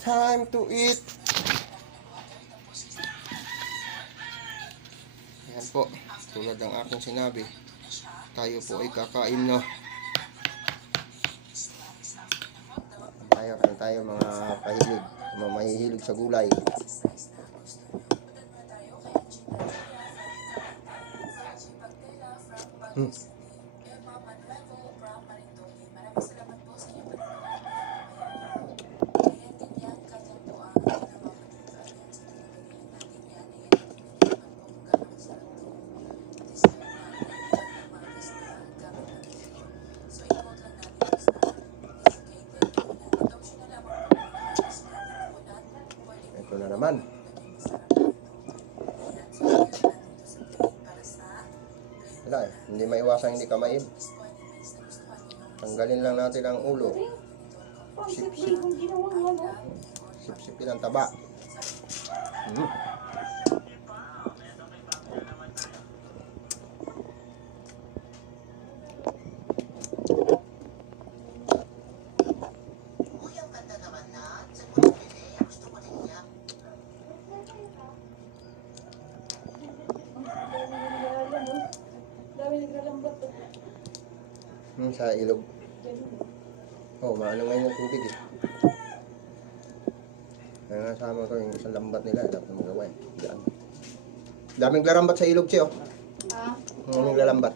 Time to eat. Ayan po, tulad ng aking sinabi, tayo po ay kakain na. Tayo mga kahilig, mga mahihilig sa gulay. Ito na naman. Wala eh, hindi maiwasang hindi kamain. Tanggalin lang natin ang ulo. Sip-sipin ang taba. Sa ilog. Oh, maano ngayon yung tubig eh. Kaya nasama ko yung isang lambat nila, dapat na magawa eh. Diyan. Daming larambat sa ilog siya oh. Daming larambat.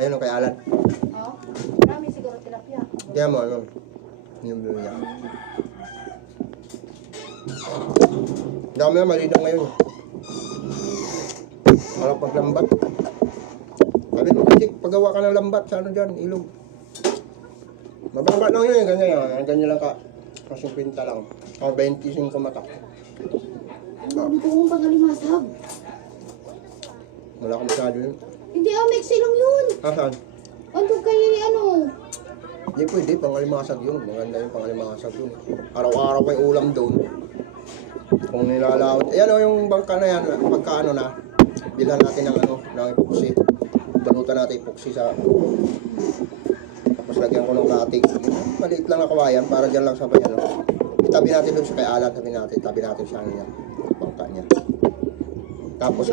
Ayun o kay Alan. Oh, marami siguro tilapia. Diyan mo, ano? Yung blue niya. Dami na malinaw ngayon. Parang paglambat. Sabi mo, Chick, paggawa ka ng lambat sa ano dyan, ilog. Mababa lang yun, ganyan lang ka. Kasing pinta lang. O, 25 mata. Ano ito mong pangalimasag? Wala akong masyado yun. Hindi, may silong yun. Asan? Ano kayo ni ano? Hindi pwede, pangalimasag yun. Maganda yung pangalimasag yun. Araw-araw may ulam doon. Kung nilalawat. Ayan o, yung bangka na yan, pagka ano na, bilhan natin ng ano, ng epoxy. Balutan natin epoxy sa... Tapos lagyan ko ng katig. Maliit lang na kawayan para dyan lang sabay ano. Itabi natin doon sa kay Alan, tabi natin siya niya. Bangka niya. Tapos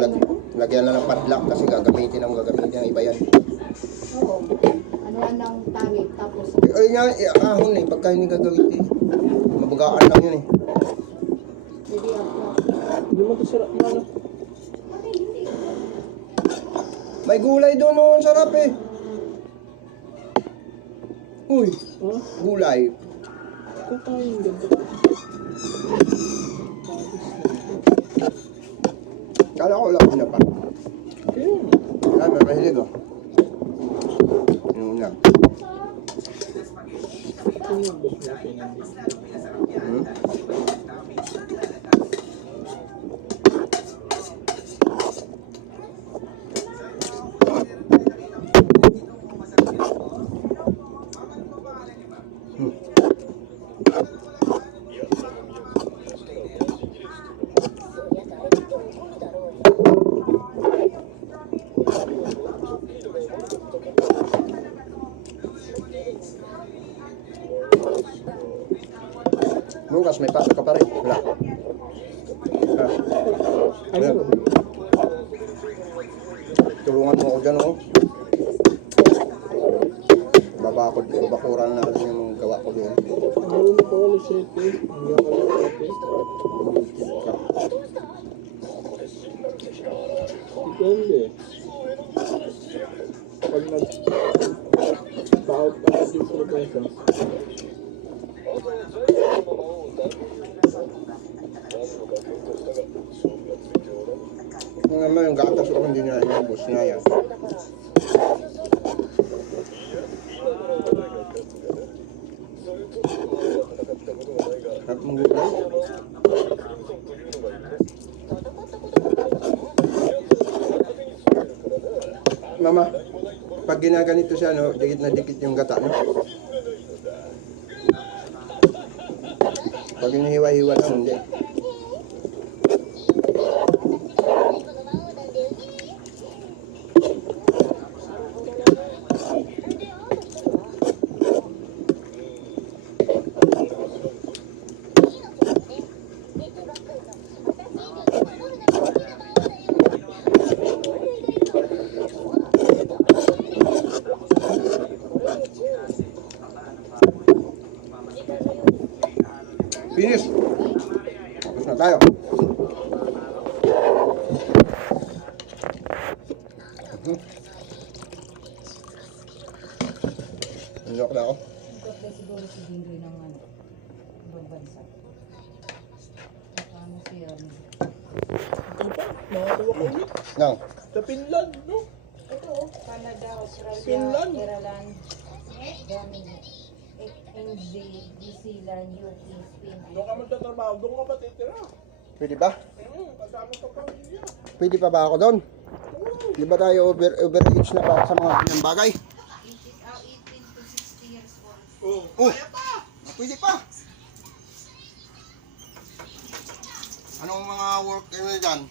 lagyan lang ng padlock kasi gagamitin ang iba yan. Oo. Ano ang tangit tapos? Ay yan, ahon eh. Pagka hindi gagamitin. Mabagaan lang yun eh. Hindi ako. Hindi mo ito sarap na ano. May gulay doon oh, ang sarap eh. Uy, gulay. Kakain ganda. Kala ko lang na pa. Kaya Ay, may mahilig oh. Yung una. Bukas may pasok ka pa rin. Wala. Ayan. Tulungan mo ako dyan oh. Babakuran na lang yung gawa ko doon. Meron na pa wala sete. Hanggang wala sete. Depende. Pag nag-out yung propensa. Yung naman yung gatas ko hindi na inubos na yan. At manggulay. Mama, pag ginaganito siya, no, dikit na dikit yung gata, no? Pag hinihiwa-hiwa lang, hindi. Finish. Tapos na tayo. Nilok na ako. Ikot na siguro si Dinggoy ng ano, ibang bansa. Ano siya? Ito pa, nakatawa ko ulit. Nang. Sa Finland, no? Ito, Canada, Australia, Finland. Ireland, NZ, New Zealand, UK, Spain. Doon ka magtatrabaho, doon ka matitira. Pwede ba? Kasama ka pamilya. Pwede pa ba ako doon? Di ba tayo overage na para sa mga kanyang bagay? 18 to 60 years old. Oh, Oh! Pwede pa! Anong mga work nyo dyan?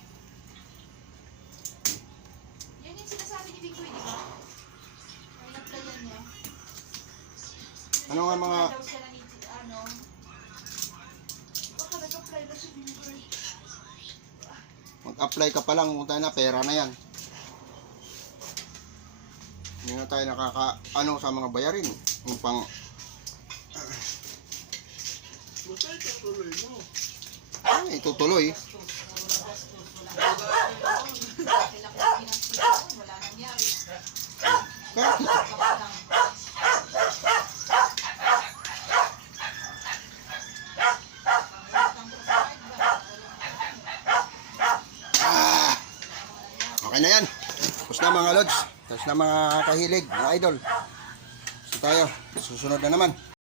Yan yung sinasabi ni Big Boy, di ba? Ay, na-applyan niya. Ano nga mga... Daw siya ng ano. Baka nag-apply na si Big Boy. Mag-apply ka pa lang, kung tayo na pera na yan. Hindi na tayo ano sa mga bayarin. Yung pang... basta itutuloy mo. Ay, itutuloy. Kaya, okay na yan. Tapos na mga lods. Tapos na mga kahilig, mga idol. So tayo, susunod na naman.